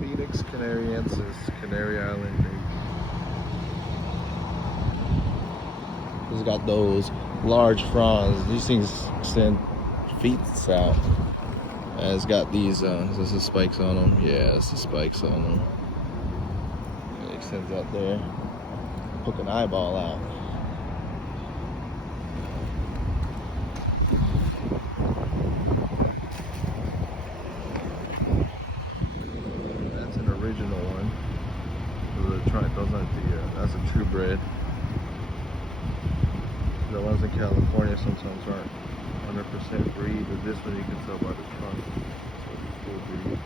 Phoenix canariensis, Canary Island Date. It's got those large fronds. These things extend feet out. And it's got these, is this the spikes on them? Yeah, it's the spikes on them. It extends out there. Poke an eyeball out. That's an original one. Those aren't the, that's a true bred. The ones in California sometimes aren't 100% breed, but this one you can tell by the trunk. So it's full breed.